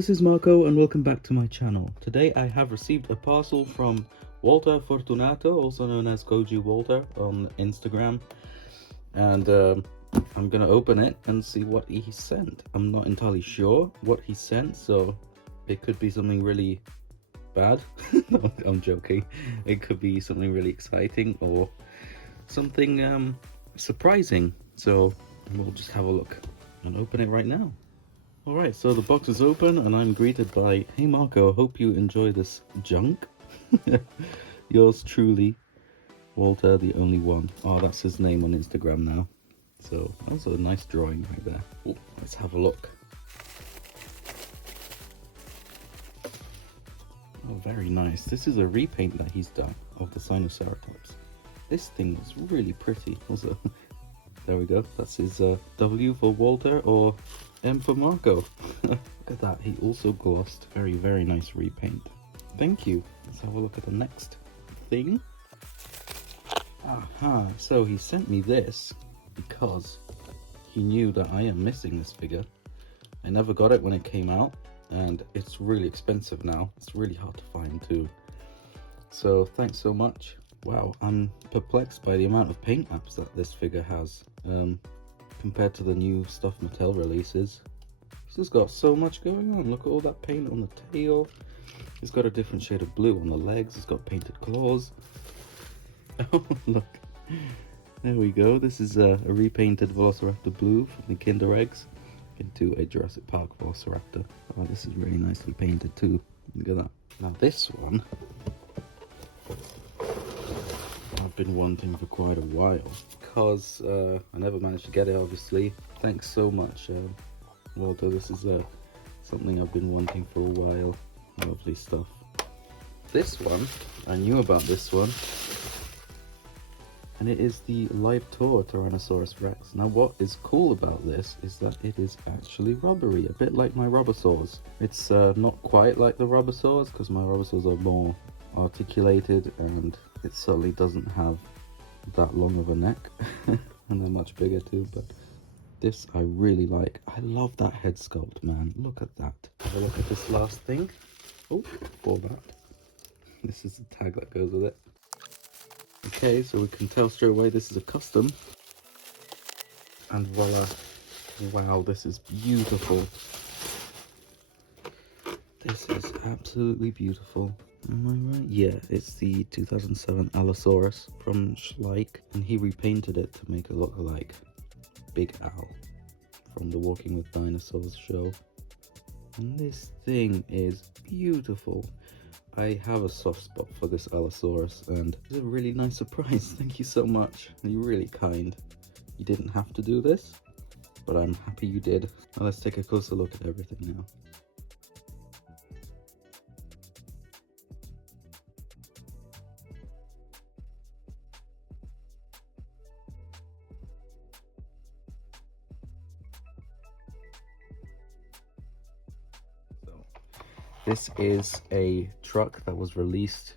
this is Marco and welcome back to my channel. Today I have received a parcel from Walter Fortunato, also known as Goji Walter on Instagram, and I'm gonna open it and see what he sent. I'm not entirely sure what he sent, so it could be something really bad. No, I'm joking. It could be something really exciting or something surprising, so we'll just have a look and open it right now. Alright, so the box is open and I'm greeted by, "Hey Marco, hope you enjoy this junk." Yours truly, Walter the Only One. Oh, that's his name on Instagram now. So that's a nice drawing right there. Ooh, let's have a look. Oh, very nice. This is a repaint that he's done of the Sinusaur. This thing was really pretty. Also, there we go. That's his W for Walter or M for Marco. Look at that. He also glossed. Very, very nice repaint. Thank you. Let's have a look at the next thing. Aha. So he sent me this because he knew that I am missing this figure. I never got it when it came out, and it's really expensive now. It's really hard to find too. So thanks so much. Wow, I'm perplexed by the amount of paint apps that this figure has compared to the new stuff Mattel releases. This has got so much going on. Look at all that paint on the tail. It's got a different shade of blue on the legs. It's got painted claws. Oh, look. There we go. This is a repainted velociraptor blue from the Kinder Eggs into a Jurassic Park velociraptor. Oh, this is really nicely painted too. Look at that. Now this one I've been wanting for quite a while because I never managed to get it, obviously. Thanks so much, Walter. This is something I've been wanting for a while. Lovely stuff. This one, I knew about this one, and it is the live tour Tyrannosaurus Rex. Now what is cool about this is that it is actually rubbery, a bit like my Robosaurs. It's not quite like the Robosaurs because my Robosaurs are more articulated, and it certainly doesn't have that long of a neck. And they're much bigger too, but this I really like. I love that head sculpt, man. Look at that. Have a look at this last thing. Oh, before that, this is the tag that goes with it. Okay, so we can tell straight away this is a custom. And voila. Wow, this is beautiful. This is absolutely beautiful. Am I right? Yeah, it's the 2007 Allosaurus from Schleich, and he repainted it to make it look like Big Al from the Walking with Dinosaurs show. And this thing is beautiful. I have a soft spot for this Allosaurus, and it's a really nice surprise. Thank you so much. You're really kind. You didn't have to do this, but I'm happy you did. Now let's take a closer look at everything now. This is a truck that was released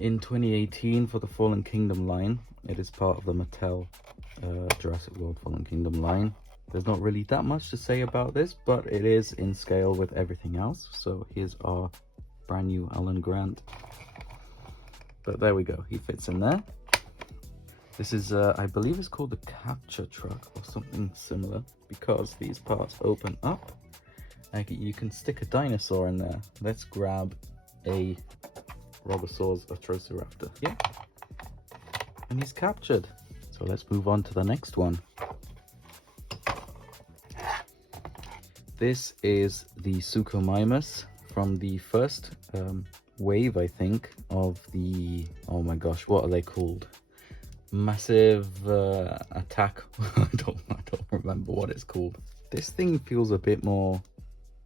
in 2018 for the Fallen Kingdom line. It is part of the Mattel Jurassic World Fallen Kingdom line. There's not really that much to say about this, but it is in scale with everything else. So here's our brand new Alan Grant. But there we go, he fits in there. This is, I believe it's called the capture truck or something similar, because these parts open up. You can stick a dinosaur in there. Let's grab a Robosaurus Velociraptor. Yeah. And he's captured. So let's move on to the next one. This is the Suchomimus from the first wave, I think, of the... Oh my gosh, what are they called? Massive attack. I don't remember what it's called. This thing feels a bit more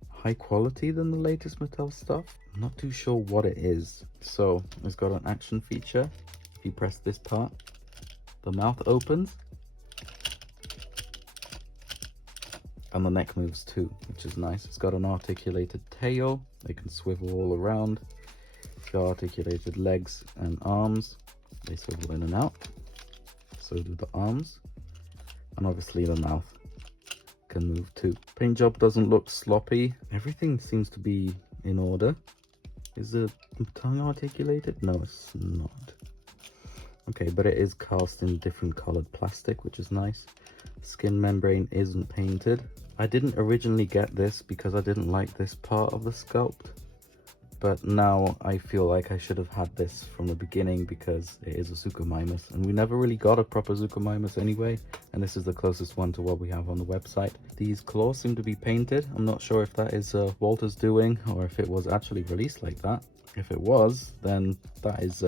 high quality than the latest Mattel stuff. I'm not too sure what it is. So it's got an action feature. If you press this part, the mouth opens and the neck moves too, which is nice. It's got an articulated tail. They can swivel all around. It's got articulated legs and arms. They swivel in and out. So do the arms, and obviously the mouth. can move too. Paint job doesn't look sloppy. Everything seems to be in order. Is the tongue articulated? No, it's not. Okay, but it is cast in different colored plastic, which is nice. Skin membrane isn't painted. I didn't originally get this because I didn't like this part of the sculpt, but now I feel like I should have had this from the beginning because it is a Suchomimus, and we never really got a proper Suchomimus anyway, and this is the closest one to what we have on the website. These claws seem to be painted. I'm not sure if that is Walter's doing or if it was actually released like that. If it was, then that is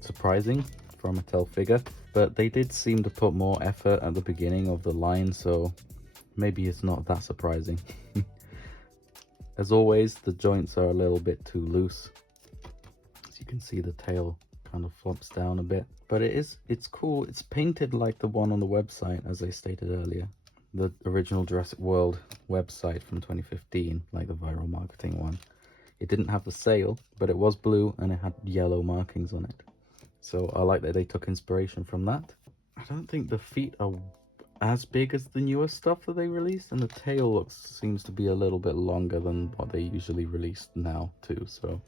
surprising for a Mattel figure, but they did seem to put more effort at the beginning of the line, so maybe it's not that surprising. As always, the joints are a little bit too loose. As you can see, the tail kind of flops down a bit, but it's cool. It's painted like the one on the website, as I stated earlier. The original Jurassic World website from 2015, like the viral marketing one. It didn't have the sail, but it was blue and it had yellow markings on it. So I like that they took inspiration from that. I don't think the feet are as big as the newer stuff that they released, and the tail seems to be a little bit longer than what they usually release now too. So,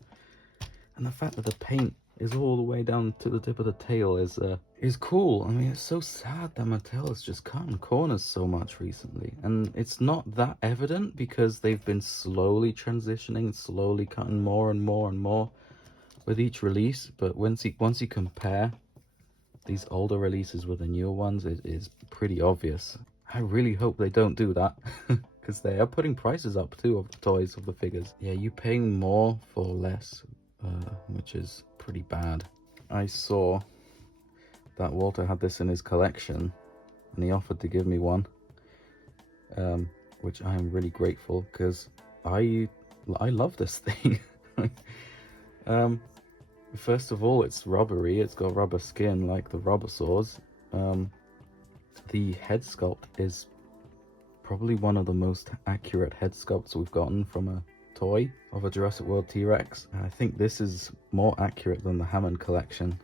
and the fact that the paint is all the way down to the tip of the tail is cool. I mean, it's so sad that Mattel has just cutting corners so much recently, and it's not that evident because they've been slowly transitioning, slowly cutting more and more and more with each release. But once you compare these older releases with the newer ones, it is pretty obvious. I really hope they don't do that because they are putting prices up too of the toys, of the figures. Yeah, you're paying more for less, which is pretty bad. I saw that Walter had this in his collection and he offered to give me one, which I am really grateful because I love this thing. First of all, it's rubbery. It's got rubber skin like the Robosaurs. The head sculpt is probably one of the most accurate head sculpts we've gotten from a toy of a Jurassic World T-Rex. I think this is more accurate than the Hammond collection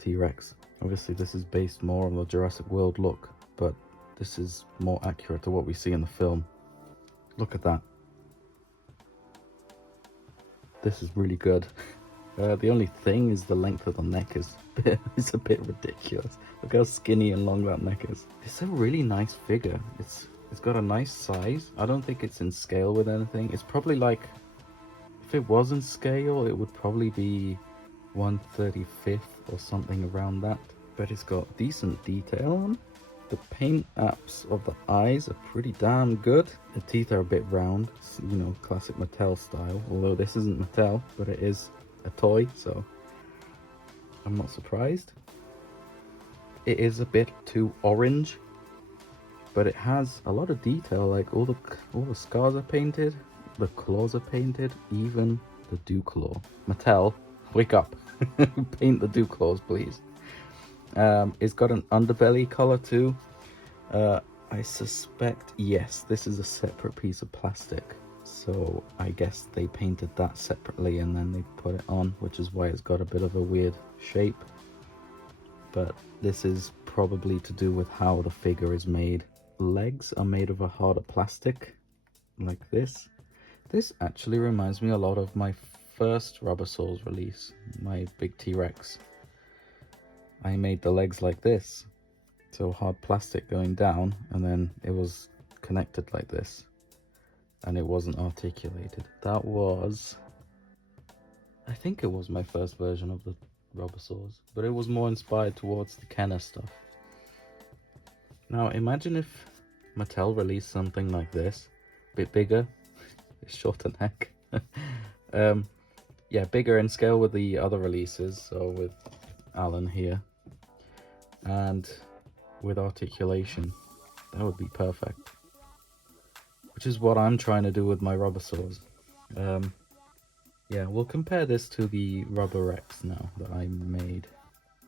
T-Rex. Obviously this is based more on the Jurassic World look, but this is more accurate to what we see in the film. Look at that. This is really good. The only thing is the length of the neck is a bit ridiculous. Look how skinny and long that neck is. It's a really nice figure. It's got a nice size. I don't think it's in scale with anything. It's probably like, if it was in scale, it would probably be 1/35 or something around that. But it's got decent detail on. The paint apps of the eyes are pretty damn good. The teeth are a bit round, you know, classic Mattel style. Although this isn't Mattel, but it is a toy, so I'm not surprised. It is a bit too orange, but it has a lot of detail. Like all the scars are painted, the claws are painted, even the dew claw. Mattel, wake up. Paint the dew claws, please. It's got an underbelly color too. I suspect, yes, this is a separate piece of plastic, so I guess they painted that separately and then they put it on, which is why it's got a bit of a weird shape. But this is probably to do with how the figure is made. Legs are made of a harder plastic, like this. This actually reminds me a lot of my first Robosaurs release, my big T-Rex. I made the legs like this, so hard plastic going down, and then it was connected like this, and it wasn't articulated. That was, I think it was my first version of the Robosaurs, but it was more inspired towards the Kenner stuff. Now imagine if Mattel released something like this, a bit bigger, shorter neck. Yeah, bigger in scale with the other releases, so with Alan here, and with articulation. That would be perfect, which is what I'm trying to do with my Robosaurs. Yeah, we'll compare this to the Rubber Rex now that I made.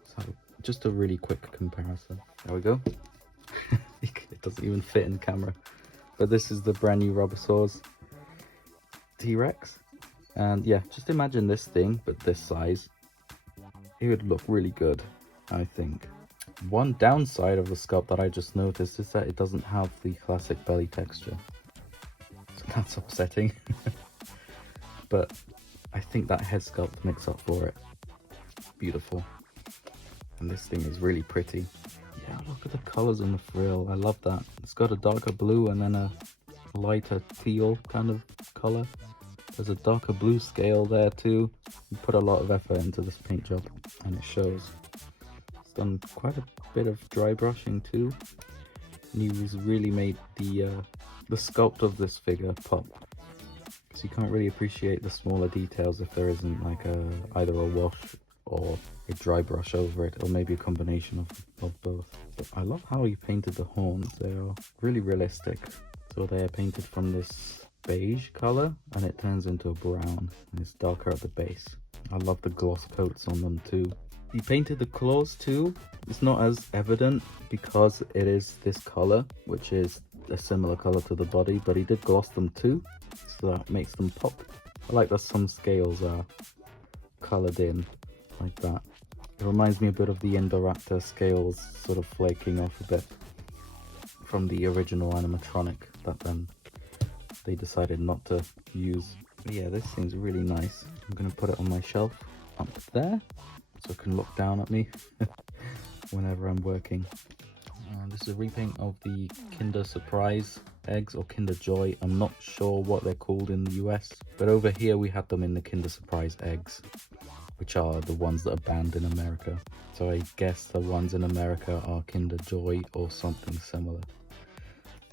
So just a really quick comparison. There we go. It doesn't even fit in the camera, but this is the brand new Robosaurs T-Rex, and yeah, just imagine this thing but this size. It would look really good, I think. One downside of the sculpt that I just noticed is that it doesn't have the classic belly texture. So that's upsetting. But I think that head sculpt makes up for it. Beautiful. And this thing is really pretty. Yeah, look at the colors on the frill. I love that. It's got a darker blue and then a lighter teal kind of color. There's a darker blue scale there too. You put a lot of effort into this paint job and it shows. It's done quite a bit of dry brushing too. And he's really made the sculpt of this figure pop. So you can't really appreciate the smaller details if there isn't like either a wash or a dry brush over it, or maybe a combination of both. But I love how he painted the horns. They are really realistic. So they are painted from this beige color and it turns into a brown and it's darker at the base. I love the gloss coats on them too. He painted the claws too. It's not as evident because it is this color, which is a similar color to the body, but he did gloss them too, so that makes them pop. I like that some scales are colored in like that. It reminds me a bit of the Indoraptor scales sort of flaking off a bit from the original animatronic that then they decided not to use. But yeah, this thing's really nice. I'm going to put it on my shelf up there so it can look down at me whenever I'm working. This is a repaint of the Kinder Surprise eggs, or Kinder Joy. I'm not sure what they're called in the US, but over here we had them in the Kinder Surprise eggs, which are the ones that are banned in America. So I guess the ones in America are Kinder Joy or something similar.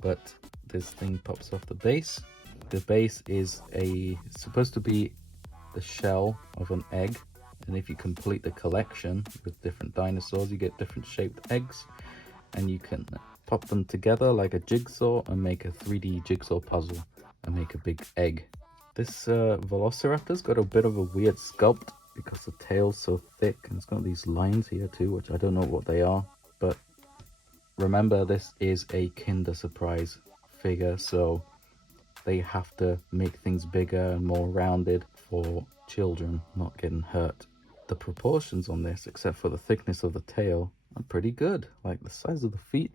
But this thing pops off the base. The base is supposed to be the shell of an egg, and if you complete the collection with different dinosaurs, you get different shaped eggs, and you can pop them together like a jigsaw and make a 3D jigsaw puzzle and make a big egg. This velociraptor's got a bit of a weird sculpt because the tail's so thick, and it's got these lines here too, which I don't know what they are. But remember, this is a Kinder Surprise figure, so they have to make things bigger and more rounded for children not getting hurt. The proportions on this, except for the thickness of the tail, are pretty good. Like the size of the feet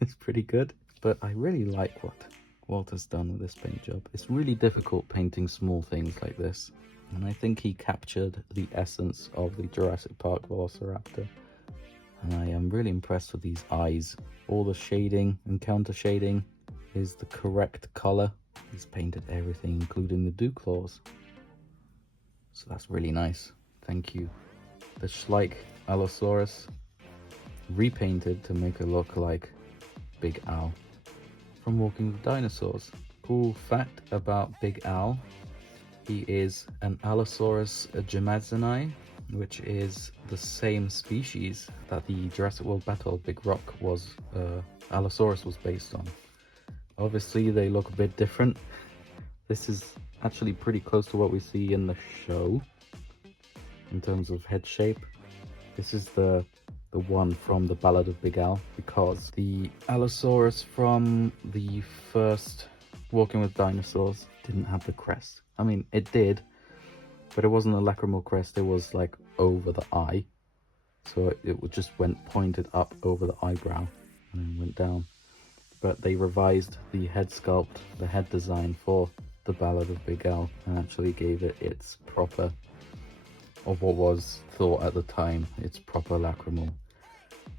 is pretty good. But I really like what Walter's done with this paint job. It's really difficult painting small things like this, and I think he captured the essence of the Jurassic Park Velociraptor. And I am really impressed with these eyes. All the shading and counter shading is the correct color. He's painted everything, including the dew claws. So that's really nice. Thank you. The Schleich Allosaurus repainted to make it look like Big Al from Walking with Dinosaurs. Cool fact about Big Al: he is an Allosaurus jamatzani, which is the same species that the Jurassic World Battle of Big Rock was Allosaurus was based on. Obviously they look a bit different. This is actually pretty close to what we see in the show in terms of head shape. This is the one from the Ballad of Big Al, because the Allosaurus from the first Walking with Dinosaurs didn't have the crest. I mean, it did, but it wasn't a lacrimal crest. It was like over the eye, so it just went pointed up over the eyebrow and then went down. But they revised the head sculpt, the head design for the Ballad of Big Al, and actually gave it its proper, of what was thought at the time, its proper lacrimal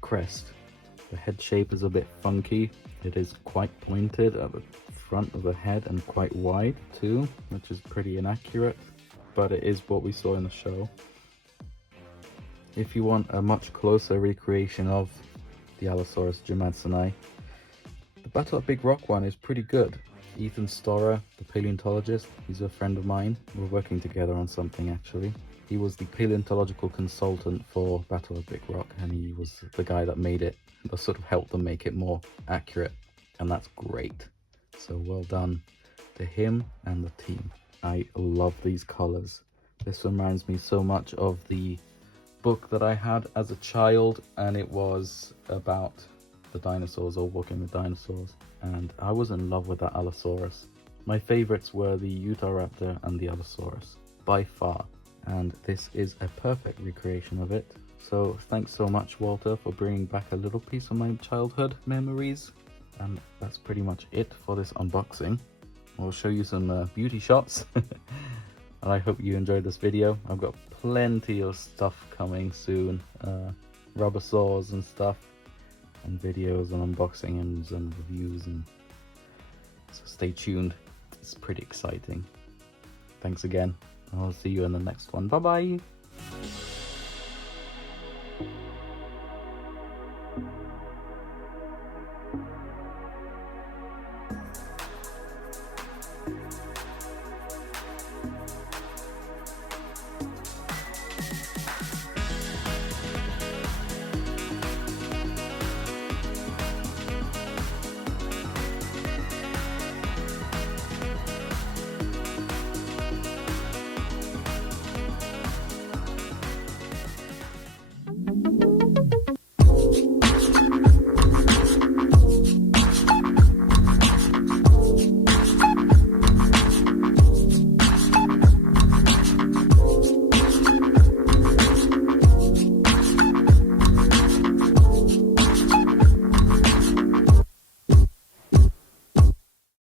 crest. The head shape is a bit funky. It is quite pointed at the front of the head and quite wide too, which is pretty inaccurate, but it is what we saw in the show. If you want a much closer recreation of the Allosaurus jamatzani, the Battle at Big Rock one is pretty good. Ethan Storer, the paleontologist, he's a friend of mine. We're working together on something actually. He was the paleontological consultant for Battle of Big Rock, and he was the guy that made it, that sort of helped them make it more accurate, and that's great. So well done to him and the team. I love these colors. This reminds me so much of the book that I had as a child, and it was about the dinosaurs, or Walking with Dinosaurs, and I was in love with that Allosaurus. My favorites were the Utahraptor and the Allosaurus by far, and this is a perfect recreation of it. So thanks so much, Walter, for bringing back a little piece of my childhood memories. And that's pretty much it for this unboxing. I'll show you some beauty shots. And I hope you enjoyed this video. I've got plenty of stuff coming soon. Rubber saws and stuff, and videos and unboxings and reviews, and so stay tuned. It's pretty exciting. Thanks again. I'll see you in the next one. Bye bye.